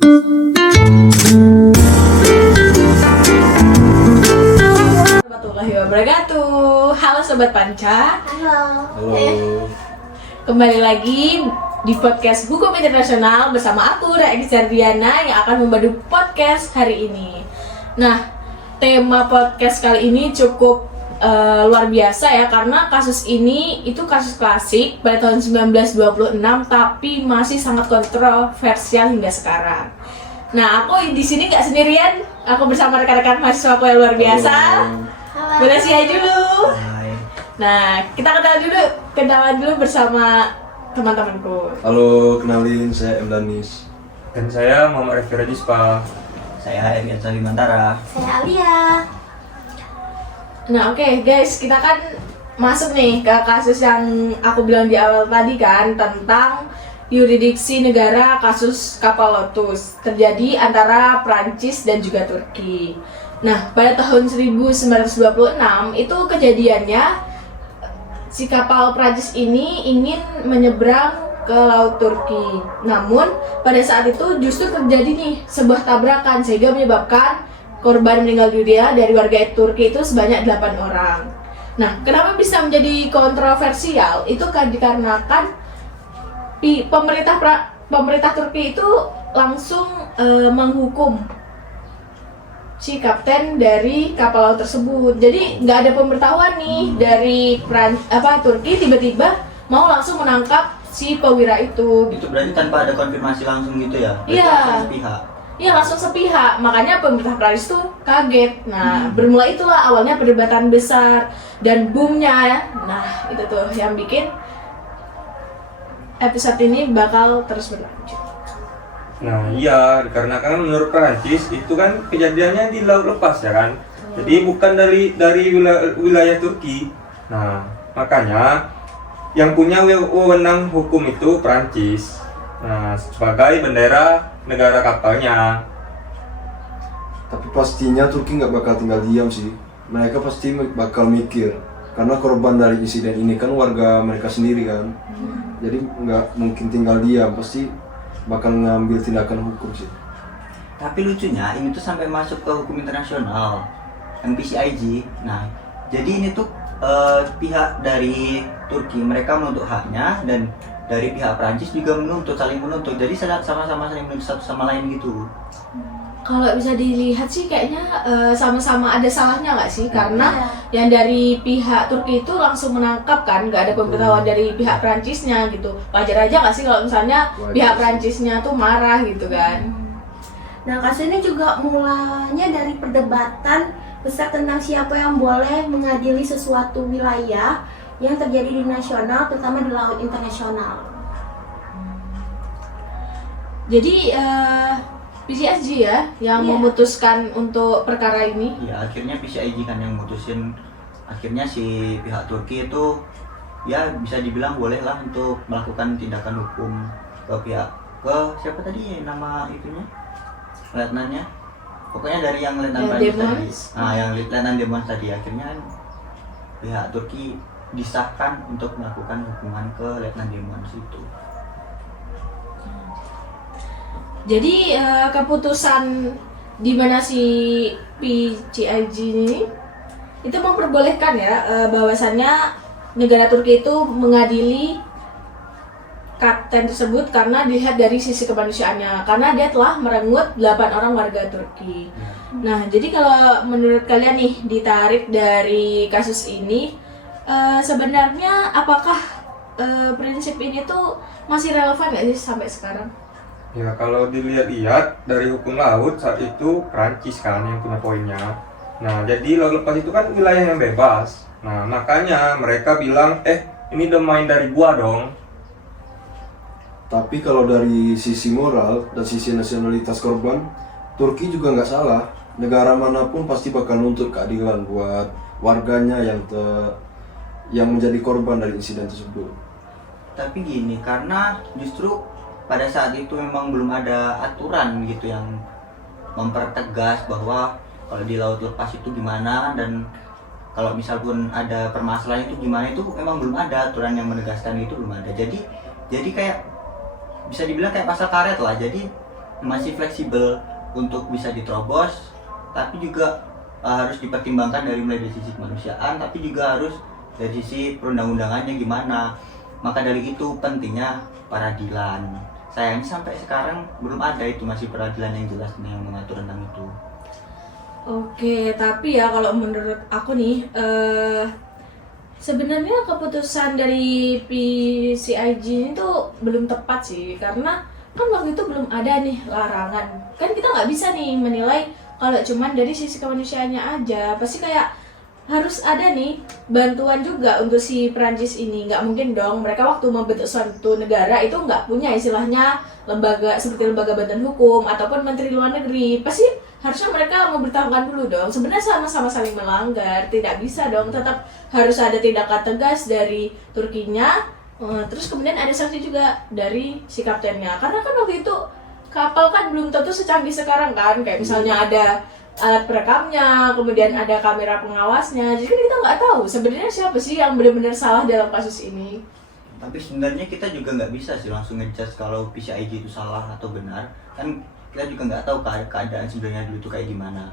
Warahmatullahi wabarakatuh. Halo Sobat Panca. Halo. Halo. Kembali lagi di podcast Hukum Internasional bersama aku Raini Sardiana yang akan membantu podcast hari ini. Nah, tema podcast kali ini cukup luar biasa ya, karena kasus ini itu kasus klasik pada tahun 1926 tapi masih sangat kontroversial hingga sekarang. Nah, aku di sini nggak sendirian, aku bersama rekan-rekan mahasiswa aku yang luar biasa. Halo. Boleh sih aja dulu. Hai. Nah, kita kenalan dulu bersama teman-temanku. Halo, kenalin saya M. Danis. Dan saya Muhammad Refi Radispa. Saya Ergan Salimantara. Saya Alia. Nah, oke guys, kita kan masuk nih ke kasus yang aku bilang di awal tadi kan, tentang yurisdiksi negara kasus kapal Lotus terjadi antara Prancis dan juga Turki. Nah, pada tahun 1926 itu kejadiannya si kapal Prancis ini ingin menyeberang ke laut Turki. Namun pada saat itu justru terjadi nih sebuah tabrakan sehingga menyebabkan korban meninggal dunia dari warga Turki itu sebanyak 8 orang. Nah, kenapa bisa menjadi kontroversial? Itu kan dikarenakan pemerintah Turki itu langsung menghukum si kapten dari kapal laut tersebut. Jadi nggak ada pemberitahuan nih dari Turki tiba-tiba mau langsung menangkap si pewira itu. Itu berarti tanpa ada konfirmasi langsung gitu ya? Berarti Iya. langsung sepihak. Iya, langsung sepihak. Makanya pemerintah Prancis tuh kaget. Nah, bermula itulah awalnya perdebatan besar dan boomnya. Nah, itu tuh yang bikin episode ini bakal terus berlanjut. Nah iya, dikarenakan menurut Perancis itu kan kejadiannya di laut lepas ya kan. Jadi bukan dari wilayah Turki. Nah makanya yang punya wewenang hukum itu Perancis. Nah sebagai bendera negara kapalnya. Tapi pastinya Turki nggak bakal tinggal diam sih. Mereka pasti bakal mikir. Karena korban dari insiden ini kan warga mereka sendiri kan. Jadi nggak mungkin tinggal diam, pasti bakal ngambil tindakan hukum sih. Tapi lucunya ini tuh sampai masuk ke hukum internasional MPCIG. Nah, jadi ini tuh pihak dari Turki mereka menuntut haknya, dan dari pihak Prancis juga saling menuntut. Jadi sama-sama saling menuntut satu sama lain gitu. Kalau bisa dilihat sih kayaknya sama-sama ada salahnya nggak sih? Karena yang dari pihak Turki itu langsung menangkap kan, nggak ada pemberitahuan dari pihak Prancisnya gitu. Wajar aja nggak sih kalau misalnya Wajar pihak sih. Prancisnya tuh marah gitu kan? Nah, kasus ini juga mulanya dari perdebatan besar tentang siapa yang boleh mengadili sesuatu wilayah yang terjadi di nasional, terutama di laut internasional. Jadi PCSG ya yang Iya. memutuskan untuk perkara ini. Ya akhirnya PCIG kan yang mutusin. Akhirnya si pihak Turki itu ya bisa dibilang boleh lah untuk melakukan tindakan hukum ke siapa tadi nama itunya, letnannya, pokoknya dari yang letnan Prancis tadi. Demons. Nah yang letnan Demons tadi, akhirnya kan pihak Turki disahkan untuk melakukan hukuman ke letnan Demons itu. Jadi keputusan di mana si PCIG ini itu memperbolehkan ya bahwasannya negara Turki itu mengadili kapten tersebut karena dilihat dari sisi kemanusiaannya, karena dia telah merenggut 8 orang warga Turki. Nah, jadi kalau menurut kalian nih ditarik dari kasus ini, sebenarnya apakah prinsip ini tuh masih relevan nggak sih sampai sekarang? Ya kalau dilihat-lihat dari hukum laut saat itu Perancis kan yang punya poinnya. Nah jadi laut lepas itu kan wilayah yang bebas. Nah makanya mereka bilang ini domain dari gua dong. Tapi kalau dari sisi moral dan sisi nasionalitas korban, Turki juga nggak salah. Negara manapun pasti bakal nuntut keadilan buat warganya yang menjadi korban dari insiden tersebut. Tapi gini, karena justru pada saat itu memang belum ada aturan gitu yang mempertegas bahwa kalau di laut lepas itu gimana, dan kalau misal pun ada permasalahan itu gimana, itu memang belum ada aturan yang menegaskan itu, belum ada. Jadi kayak bisa dibilang kayak pasal karet lah. Jadi masih fleksibel untuk bisa diterobos, tapi juga harus dipertimbangkan dari mulai dari sisi kemanusiaan, tapi juga harus dari sisi perundang-undangannya gimana. Maka dari itu pentingnya peradilan. Sayangnya sampai sekarang belum ada itu masih peradilan yang jelas yang mengatur tentang itu. Oke, tapi ya kalau menurut aku nih, sebenarnya keputusan dari PCIG ini tuh belum tepat sih, karena kan waktu itu belum ada nih larangan. Kan kita nggak bisa nih menilai kalau cuman dari sisi kemanusiaannya aja. Pasti kayak harus ada nih bantuan juga untuk si Perancis ini. Nggak mungkin dong mereka waktu membentuk suatu negara itu nggak punya istilahnya lembaga seperti lembaga bantuan hukum ataupun menteri luar negeri. Pasti harusnya mereka memberitahukan dulu dong. Sebenarnya sama-sama saling melanggar, tidak bisa dong. Tetap harus ada tindakan tegas dari Turkinya. Terus kemudian ada sanksi juga dari si kaptennya. Karena kan waktu itu kapal kan belum tentu secanggih sekarang kan. Kayak misalnya ada alat perekamnya, kemudian ada kamera pengawasnya. Jadi kan kita nggak tahu sebenarnya siapa sih yang benar-benar salah dalam kasus ini. Tapi sebenarnya kita juga nggak bisa sih langsung ngejudge kalau PCIG itu salah atau benar. Kan kita juga nggak tahu keadaan sebenarnya dulu itu kayak gimana.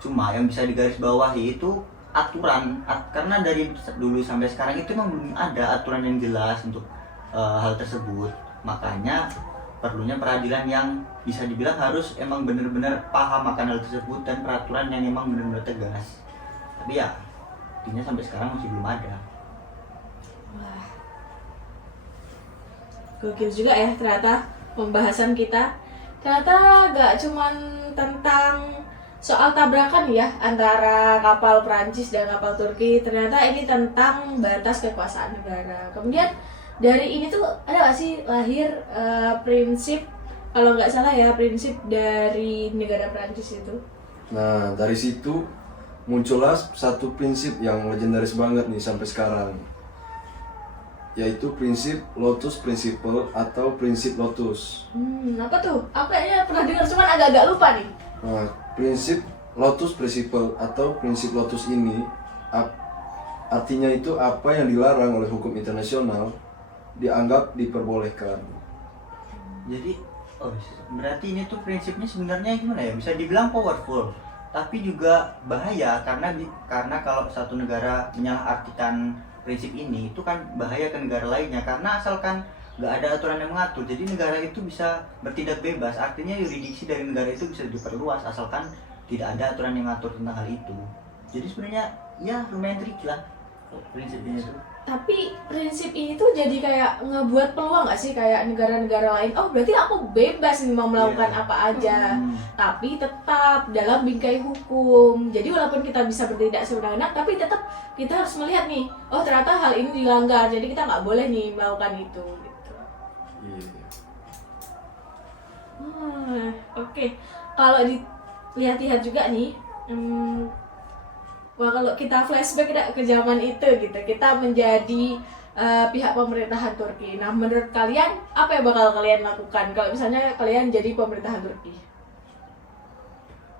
Cuma yang bisa digarisbawahi itu aturan, karena dari dulu sampai sekarang itu memang belum ada aturan yang jelas untuk hal tersebut. Makanya perlunya peradilan yang bisa dibilang harus emang benar-benar paham akan hal tersebut dan peraturan yang emang benar-benar tegas. Tapi ya intinya sampai sekarang masih belum ada. Wah, gokil juga ya ternyata pembahasan kita. Ternyata gak cuman tentang soal tabrakan ya antara kapal Prancis dan kapal Turki. Ternyata ini tentang batas kekuasaan negara. Kemudian dari ini tuh ada gak sih lahir prinsip, kalau nggak salah ya, prinsip dari negara Prancis itu? Nah, dari situ muncullah satu prinsip yang legendaris banget nih sampai sekarang, yaitu prinsip Lotus Principle atau prinsip Lotus. Apa tuh? Aku kayaknya pernah dengar, cuman agak-agak lupa nih. Nah, prinsip Lotus Principle atau prinsip Lotus ini artinya itu apa yang dilarang oleh hukum internasional dianggap diperbolehkan. Jadi berarti ini tuh prinsipnya sebenarnya gimana ya? Bisa dibilang powerful, tapi juga bahaya karena kalau satu negara menyalahartikan prinsip ini itu kan bahaya ke negara lainnya, karena asalkan nggak ada aturan yang mengatur, jadi negara itu bisa bertindak bebas. Artinya yurisdiksi dari negara itu bisa diperluas asalkan tidak ada aturan yang mengatur tentang hal itu. Jadi sebenarnya ya lumayan tricky lah prinsipnya itu. Tapi prinsip ini tuh jadi kayak ngebuat peluang gak sih kayak negara-negara lain, oh berarti aku bebas nih mau melakukan apa aja, tapi tetap dalam bingkai hukum. Jadi walaupun kita bisa bertindak sewenang-wenang, tapi tetap kita harus melihat nih, oh ternyata hal ini dilanggar, jadi kita nggak boleh nih melakukan itu gitu. Oke. Kalau dilihat-lihat juga nih, wah kalau kita flashback ke zaman itu gitu, kita menjadi pihak pemerintahan Turki. Nah, menurut kalian apa yang bakal kalian lakukan kalau misalnya kalian jadi pemerintahan Turki?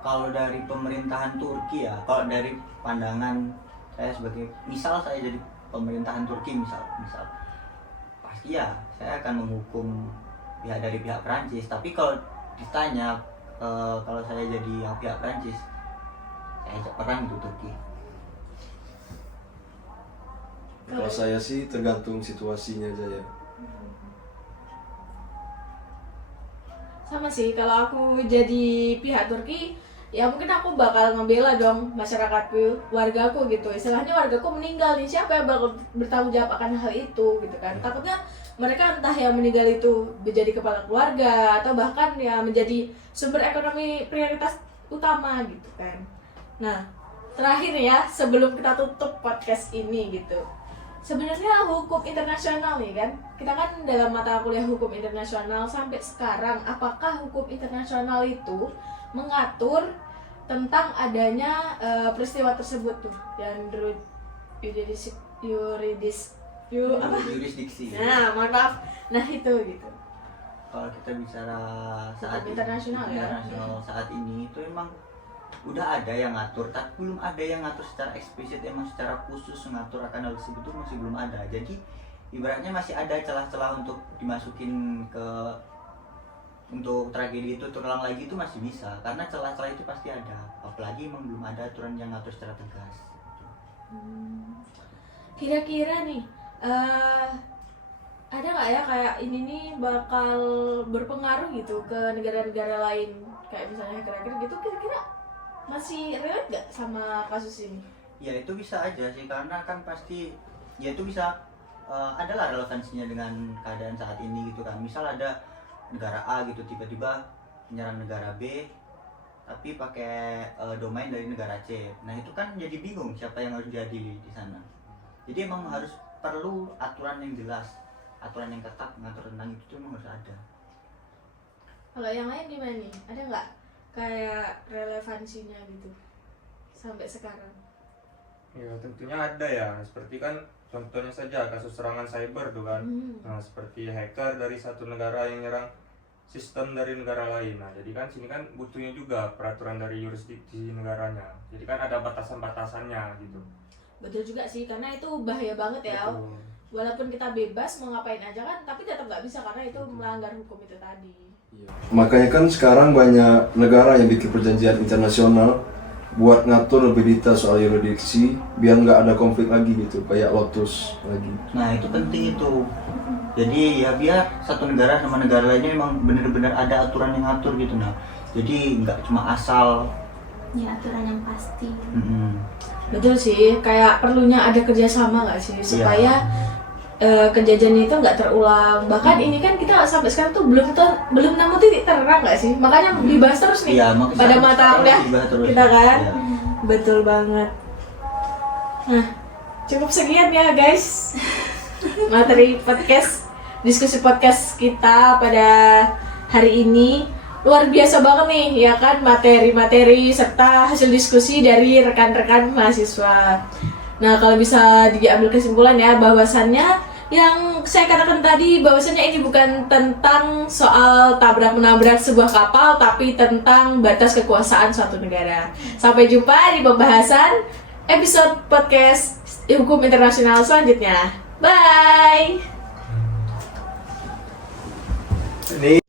Kalau dari pemerintahan Turki ya, kalau dari pandangan saya sebagai misal saya jadi pemerintahan Turki misal pasti ya saya akan menghukum dari pihak Prancis. Tapi kalau ditanya kalau saya jadi pihak Prancis, saya ajak perang itu Turki. Kalau saya sih tergantung situasinya aja ya. Sama sih, kalau aku jadi pihak Turki, ya mungkin aku bakal ngebela dong masyarakatku, wargaku gitu. Istilahnya wargaku meninggal nih, siapa yang bakal bertanggung jawab akan hal itu gitu kan. Takutnya mereka entah yang meninggal itu menjadi kepala keluarga atau bahkan ya menjadi sumber ekonomi prioritas utama gitu kan. Nah, terakhir ya sebelum kita tutup podcast ini gitu. Sebenarnya hukum internasional nih kan, kita kan dalam mata kuliah hukum internasional sampai sekarang, apakah hukum internasional itu mengatur tentang adanya peristiwa tersebut tuh yang yurisdiksi. Nah, mohon maaf. Nah, itu gitu. Kalau kita bicara saat internasional saat ini itu emang udah ada yang ngatur, tapi belum ada yang ngatur secara eksplisit, emang secara khusus mengatur akan hal tersebut itu masih belum ada. Jadi ibaratnya masih ada celah-celah untuk dimasukin ke untuk tragedi itu terulang lagi itu masih bisa, karena celah-celah itu pasti ada, apalagi emang belum ada aturan yang ngatur secara tegas. Kira-kira nih, ada nggak ya kayak ini nih bakal berpengaruh gitu ke negara-negara lain, kayak misalnya hacker-hacker gitu, kira-kira masih relate nggak sama kasus ini? Ya itu bisa aja sih, karena kan pasti ya itu bisa adalah relevansinya dengan keadaan saat ini gitu kan. Misal ada negara A gitu tiba-tiba menyerang negara B tapi pakai domain dari negara C. Nah itu kan jadi bingung siapa yang harus diadili di sana. Jadi emang harus perlu aturan yang jelas, aturan yang ketat mengatur tentang itu emang harus ada. Kalau yang lain gimana nih? Ada nggak kayak relevansinya gitu sampai sekarang? Ya tentunya ada ya, seperti kan contohnya saja kasus serangan cyber tuh kan. Nah seperti hacker dari satu negara yang nyerang sistem dari negara lain. Nah jadi kan sini kan butuhnya juga peraturan dari yurisdiksi negaranya. Jadi kan ada batasan-batasannya gitu. Betul juga sih, karena itu bahaya banget ya. Betul. Walaupun kita bebas mau ngapain aja kan, tapi tetap nggak bisa karena itu melanggar hukum itu tadi. Makanya kan sekarang banyak negara yang bikin perjanjian internasional buat ngatur lebih detail soal yurisdiksi biar nggak ada konflik lagi gitu, kayak Lotus lagi. Nah itu penting itu. Jadi ya biar satu negara sama negara lainnya memang benar-benar ada aturan yang ngatur gitu. Nah jadi nggak cuma asal. Ya aturan yang pasti. Betul sih, kayak perlunya ada kerjasama nggak sih supaya kejadian itu nggak terulang. Bahkan ini kan kita sampai sekarang tuh belum nemu titik terang nggak sih, makanya dibahas terus nih Iya, pada mata kuliah kita kan. Iya. Betul banget. Nah, cukup sekian ya guys materi podcast, diskusi podcast kita pada hari ini. Luar biasa banget nih ya kan, materi-materi serta hasil diskusi dari rekan-rekan mahasiswa. Nah kalau bisa diambil kesimpulan ya, bahwasannya yang saya katakan tadi, bahwasannya ini bukan tentang soal tabrak-menabrak sebuah kapal, tapi tentang batas kekuasaan suatu negara. Sampai jumpa di pembahasan episode podcast hukum internasional selanjutnya. Bye! Ini